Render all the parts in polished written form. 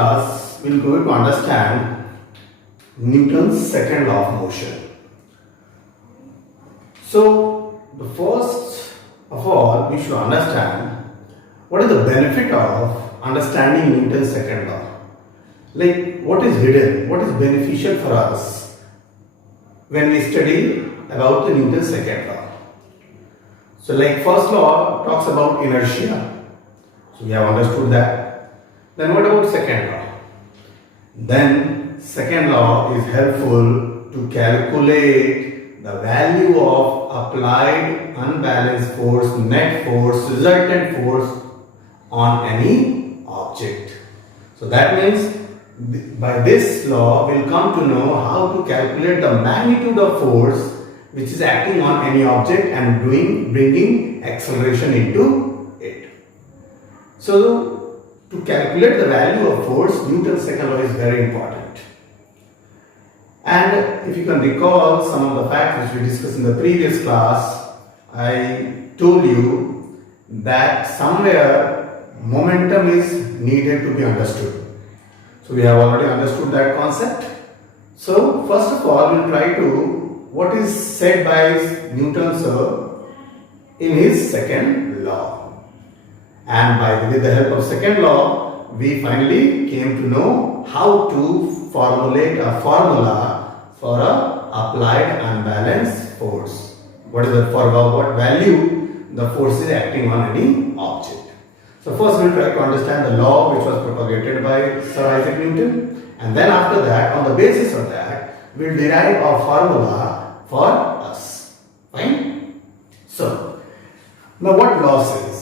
class, we will go to understand Newton's second law of motion. So, the first of all, we should understand what is the benefit of understanding Newton's second law. Like, what is hidden, what is beneficial for us when we study about the Newton's second law. So, like, first law talks about inertia. So, we have understood that. Then what about second law? Then second law is helpful to calculate the value of applied unbalanced force, net force, resultant force on any object. So that means by this law we'll come to know how to calculate the magnitude of force which is acting on any object and bringing acceleration into it. So to calculate the value of force, Newton's second law is very important. And if you can recall some of the facts which we discussed in the previous class, I told you that somewhere momentum is needed to be understood. So we have already understood that concept. So first of all, we'll try to what is said by Newton sir in his second law. And with the help of second law, we finally came to know how to formulate a formula for a applied unbalanced force. What value the force is acting on any object. So first we'll try to understand the law which was propagated by Sir Isaac Newton, and then after that, on the basis of that, we'll derive a formula for us. Fine? So, now what law says?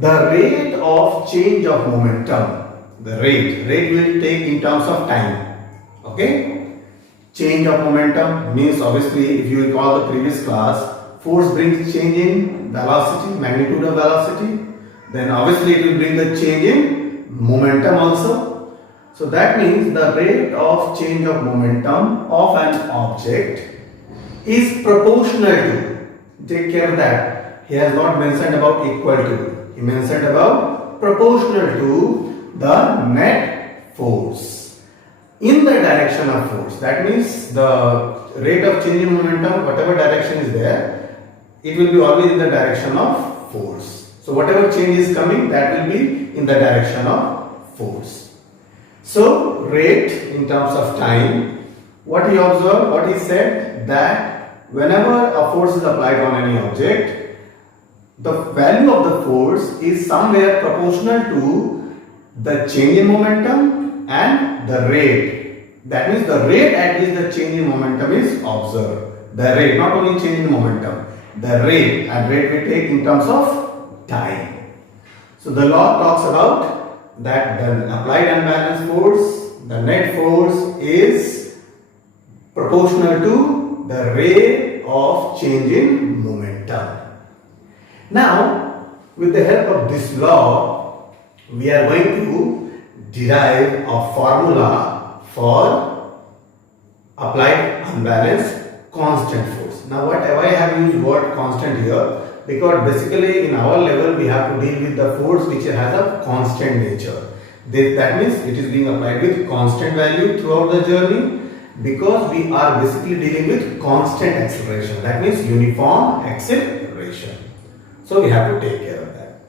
The rate of change of momentum, the rate will take in terms of time. Okay? Change of momentum means, obviously, if you recall the previous class, force brings change in velocity, magnitude of velocity. Then obviously it will bring the change in momentum also. So that means the rate of change of momentum of an object is proportional to, take care of that. He has not mentioned about equal to. He mentioned about proportional to the net force in the direction of force. That means the rate of change in momentum, whatever direction is there, it will be always in the direction of force. So whatever change is coming, that will be in the direction of force. So rate in terms of time, what he observed, what he said, that whenever a force is applied on any object, the value of the force is somewhere proportional to the change in momentum and the rate. That means the rate at which the change in momentum is observed. The rate, not only change in momentum, the rate, and rate we take in terms of time. So the law talks about that the applied unbalanced force, the net force is proportional to the rate of change in momentum. Now, with the help of this law, we are going to derive a formula for applied unbalanced constant force. Now, why I have used word constant here? Because basically in our level we have to deal with the force which has a constant nature. That means it is being applied with constant value throughout the journey, because we are basically dealing with constant acceleration. That means uniform acceleration. So we have to take care of that.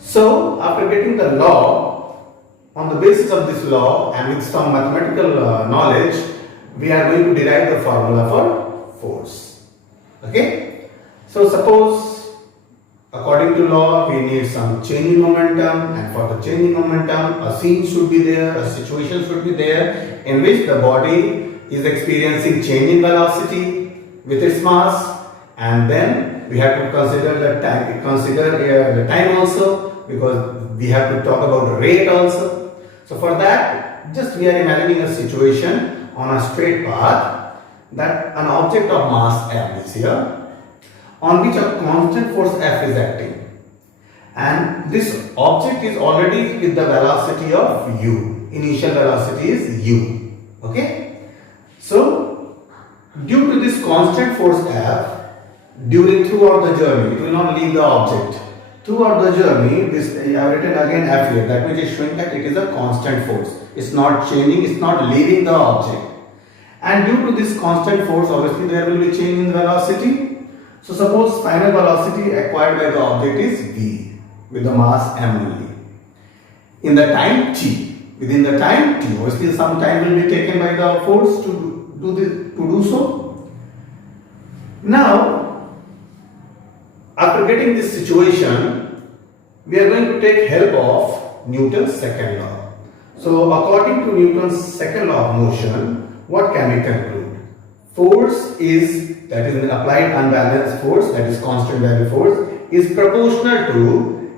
So after getting the law, on the basis of this law and with some mathematical knowledge, we are going to derive the formula for force. Okay? So suppose according to law we need some change in momentum, and for the change in momentum a scene should be there, a situation should be there in which the body is experiencing change in velocity with its mass, and then we have to consider the time also, because we have to talk about rate also. So for that, just we are imagining a situation on a straight path, that an object of mass m is here, on which a constant force F is acting, and this object is already with the velocity of u. Initial velocity is u. Okay? So due to this constant force F, throughout the journey, it will not leave the object. Throughout the journey, this I have written again F here. That means it's showing that it is a constant force. It's not changing, it's not leaving the object. And due to this constant force, obviously there will be change in velocity. So suppose final velocity acquired by the object is v with the mass m only. In the time t, within the time t, obviously some time will be taken by the force to do so. Now, after getting this situation, we are going to take help of Newton's second law. So according to Newton's second law of motion, what can we conclude? Force is, that is an applied unbalanced force, that is constant value force, is proportional to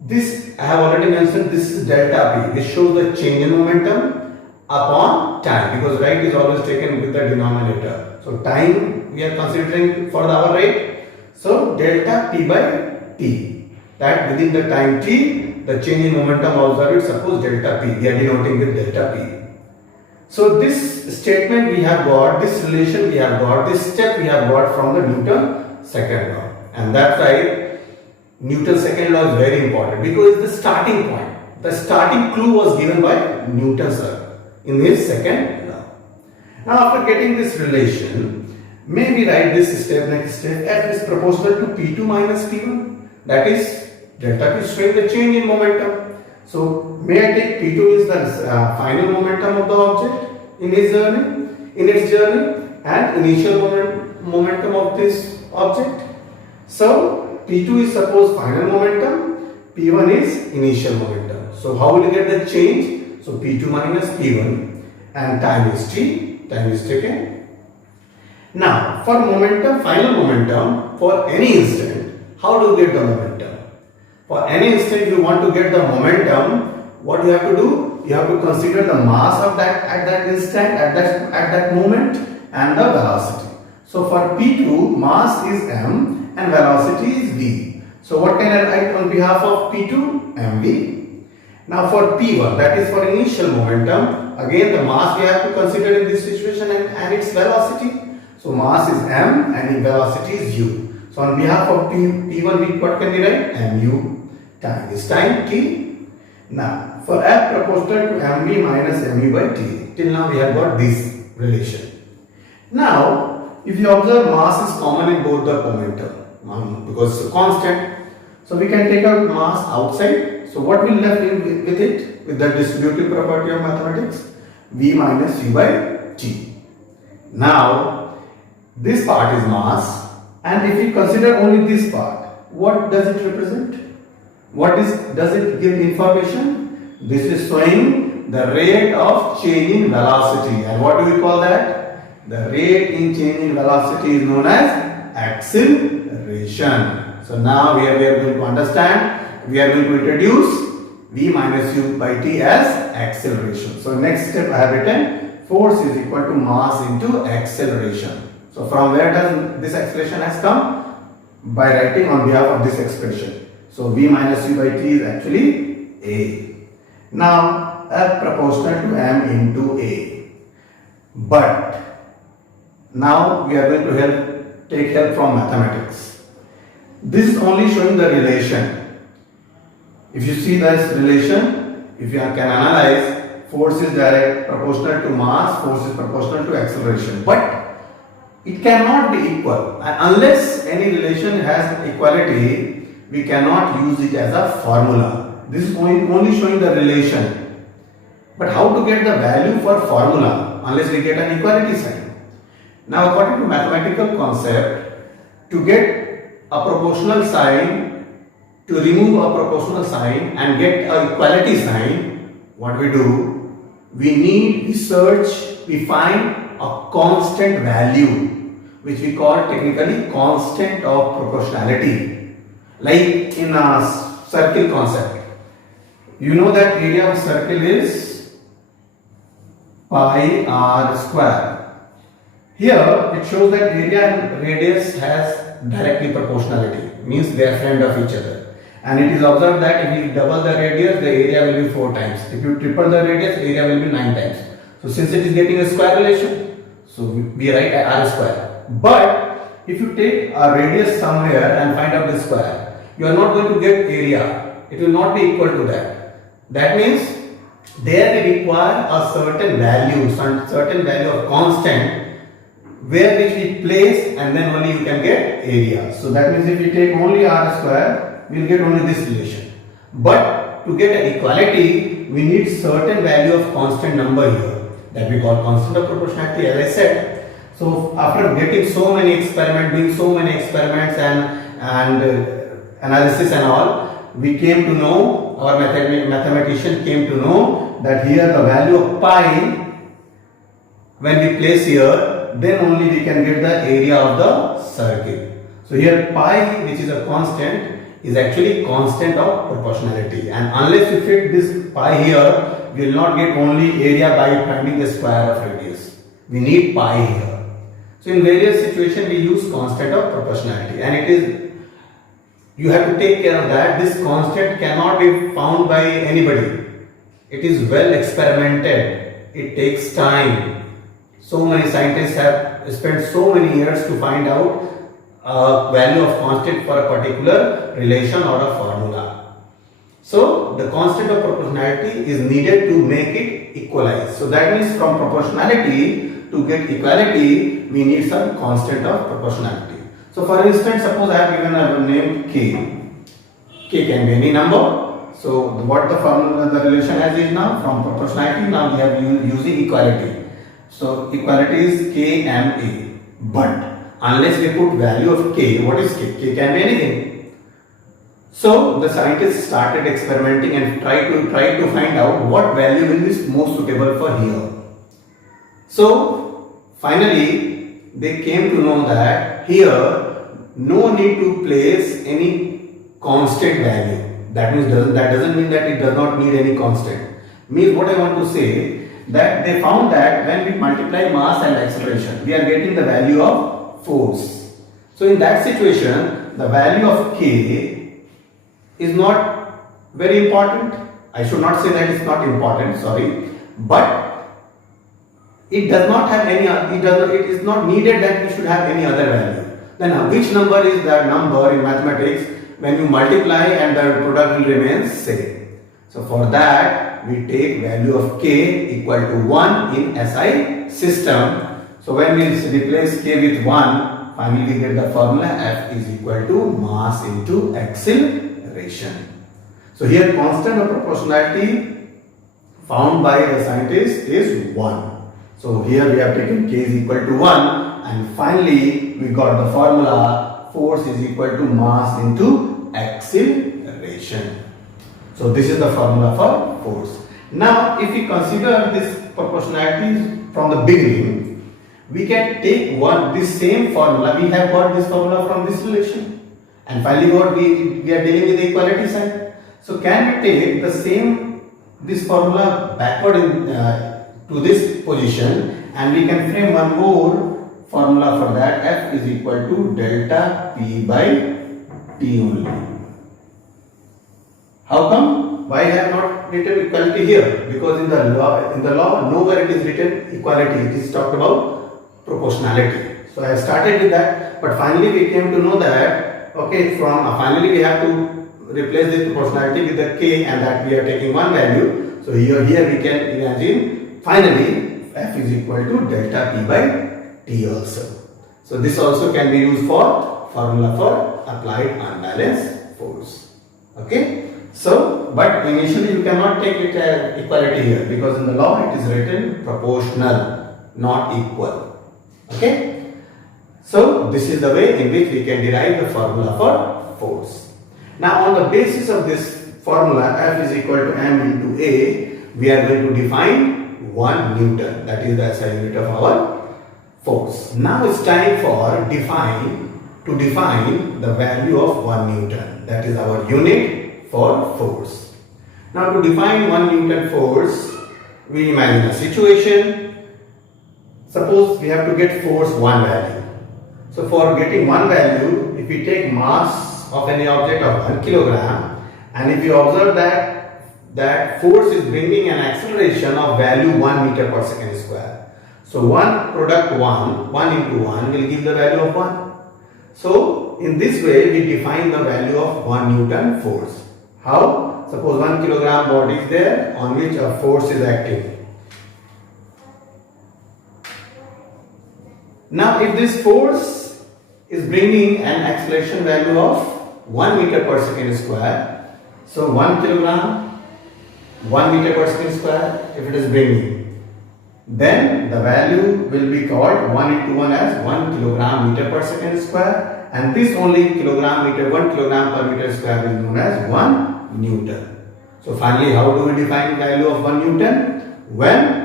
this. I have already mentioned this is delta p. This shows the change in momentum upon time, because rate is always taken with the denominator. So time we are considering for our rate. So delta p by t, that within the time t, the change in momentum observed, suppose delta p, we are denoting with delta p. So this statement we have got, this relation we have got, this step we have got from the Newton second law. And that's why Newton's second law is very important, because it's the starting point. The starting clue was given by Newton sir in his second law. Now after getting this relation, may we write this step, next step, F is proportional to P2 minus P1. That is, delta P is showing the change in momentum. So may I take P2 is the final momentum of the object in its journey, and initial momentum of this object. So P2 is suppose final momentum, P1 is initial momentum. So how will you get the change? So P2 minus P1, and time is t, time is taken. Now for momentum, final momentum for any instant, how do you get the momentum? For any instant you want to get the momentum, what you have to do? You have to consider the mass of that at that instant, at that moment, and the velocity. So for P2, mass is m and velocity is v. So what can I write on behalf of P2? mv. Now for P1, that is for initial momentum, again the mass we have to consider in this situation and its velocity. So mass is m and velocity is u. So on behalf of P1, what can we write? mu. Time is time t. Now for F proportional to mv minus mu by t. Till now we have got this relation. Now if you observe, mass is common in both the momentum because it's constant. So we can take out mass outside. So what will left in with it? With the distributive property of mathematics, v minus u by t. Now this part is mass, and if we consider only this part, what does it represent? Does it give information? This is showing the rate of change in velocity. And what do we call that? The rate in change in velocity is known as acceleration. So now we are going to understand, we are going to introduce v minus u by t as acceleration. So next step I have written, force is equal to mass into acceleration. So from where does this acceleration has come? By writing on behalf of this expression. So v minus u by t is actually a. Now F proportional to m into a. But now we are going to take help from mathematics. This is only showing the relation. If you see this relation, if you can analyze, force is direct proportional to mass, force is proportional to acceleration. But it cannot be equal, and unless any relation has equality, we cannot use it as a formula. This is only showing the relation. But how to get the value for formula unless we get an equality sign? Now according to mathematical concept, to get a proportional sign, to remove a proportional sign and get an equality sign, what we do? We search, we find a constant value, which we call technically constant of proportionality. Like in a circle concept, you know that area of circle is pi r square. Here it shows that area and radius has directly proportionality, means they are friend of each other. And it is observed that if you double the radius, the area will be 4 times. If you triple the radius, area will be 9 times. So since it is getting a square relation, so we write r square. But if you take a radius somewhere and find out the square, you are not going to get area. It will not be equal to that. That means there we require a certain value of constant where which we place, and then only you can get area. So that means if we take only r square, we will get only this relation. But to get an equality, we need certain value of constant number here, that we call constant of proportionality, as I said. So after getting so many experiments, doing so many experiments and analysis and all, we came to know, our mathematician came to know that here the value of pi, when we place here, then only we can get the area of the circle. So here pi, which is a constant, is actually constant of proportionality, and unless you fit this pi here, we will not get only area by finding the square of radius. We need pi here. So in various situations we use constant of proportionality, and it is, you have to take care of that. This constant cannot be found by anybody. It is well experimented. It takes time. So many scientists have spent so many years to find out value of constant for a particular relation or a formula. So the constant of proportionality is needed to make it equalize. So that means from proportionality to get equality, we need some constant of proportionality. So for instance, suppose I have given a name k. K can be any number. So what the formula, the relation as is now, from proportionality, now we are using equality. So equality is KMA, but unless we put value of k, what is k? K can be anything. So the scientists started experimenting and tried to find out what value will be most suitable for here. So finally they came to know that here no need to place any constant value. That means that doesn't mean that it does not need any constant. Means what I want to say, that they found that when we multiply mass and acceleration, we are getting the value of force. So in that situation, the value of k is not very important. I should not say that it's not important, sorry, but it does not have any, it is not needed that we should have any other value. Then which number is that number in mathematics when you multiply and the product will remain same? So for that, we take value of k equal to 1 in SI system. So when we replace k with 1, finally we get the formula F is equal to mass into acceleration. So here constant of proportionality found by the scientist is 1. So here we have taken k is equal to 1, and finally we got the formula force is equal to mass into acceleration. So this is the formula for force. Now if we consider this proportionality from the beginning, we can take this same formula. We have got this formula from this relation, and finally what we are dealing with the equality side. So can we take this formula backward to this position, and we can frame one more formula for that. F is equal to delta P by T only. How come? Why I have not written equality here? Because in the law nowhere it is written equality. It is talked about proportionality. So I have started with that, but finally we came to know that finally we have to replace this proportionality with the k, and that we are taking one value. So here we can imagine finally F is equal to delta P by T also. So this also can be used for formula for applied unbalanced force. Okay. So, but initially you cannot take it as equality here, because in the law it is written proportional, not equal. Okay. So this is the way in which we can derive the formula for force. Now on the basis of this formula F is equal to m into A, we are going to define 1 Newton, that is the SI unit of our force. Now it's time for define the value of 1 Newton, that is our unit for force. Now to define 1 Newton force, we imagine a situation. Suppose we have to get force 1 value. So for getting 1 value, if we take mass of any object of 1 kilogram, and if you observe that force is bringing an acceleration of value 1 meter per second square. So 1 product 1 into 1 will give the value of 1. So in this way we define the value of 1 Newton force. How? Suppose 1 kilogram body is there on which a force is acting. Now if this force is bringing an acceleration value of 1 meter per second square, so 1 kilogram, 1 meter per second square, if it is bringing, then the value will be called 1 into 1 as 1 kilogram meter per second square, and this only kilogram meter, 1 kilogram per meter square is known as 1 Newton. So finally, how do we define value of 1 Newton? When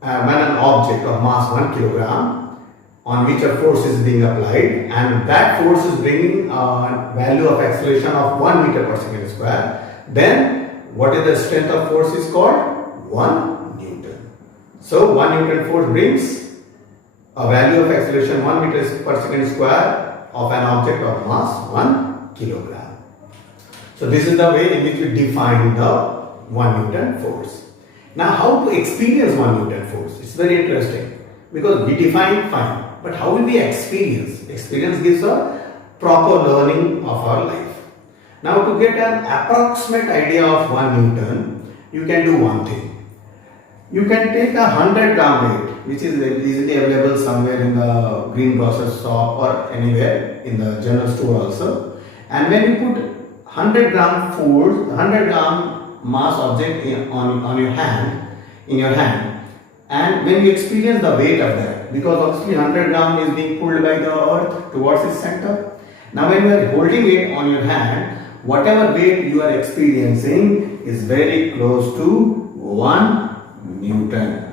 an object of mass 1 kilogram on which a force is being applied, and that force is bringing a value of acceleration of 1 meter per second square, then what is the strength of force is called? 1 Newton. So 1 Newton force brings a value of acceleration 1 meter per second square of an object of mass 1 kilogram. So this is the way in which we define the 1 Newton force. Now how to experience 1 Newton force? It's very interesting because we define fine, but how will we experience? Experience gives a proper learning of our life. Now to get an approximate idea of 1 Newton, you can do one thing. You can take a 100 gram weight, which is easily available somewhere in the green grocery shop or anywhere in the general store also, and when you put 100 gram force, 100 gram mass object on your hand, in your hand, and when you experience the weight of that, because obviously 100 gram is being pulled by the earth towards its center. Now when you are holding it on your hand, whatever weight you are experiencing is very close to 1 Newton.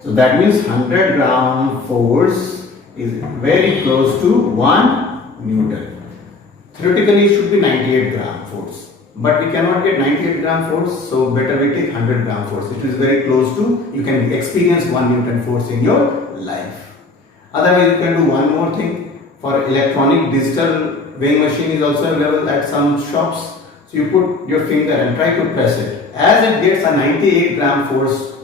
So that means 100 gram force is very close to 1 Newton. Theoretically it should be 98 gram force, but we cannot get 98 gram force, so better we take 100 gram force. It is very close to, you can experience 1 Newton force in your life. Otherwise you can do one more thing. For electronic digital weighing machine is also available at some shops. So you put your finger and try to press it. As it gets a 98 gram force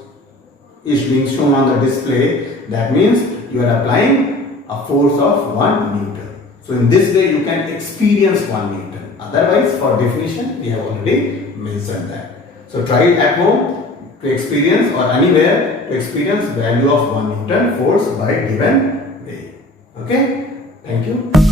is being shown on the display, that means you are applying a force of 1 Newton. So in this way you can experience 1 Newton. Otherwise for definition we have already mentioned that. So try it at home to experience, or anywhere to experience value of 1 Newton force by given way. Okay? Thank you.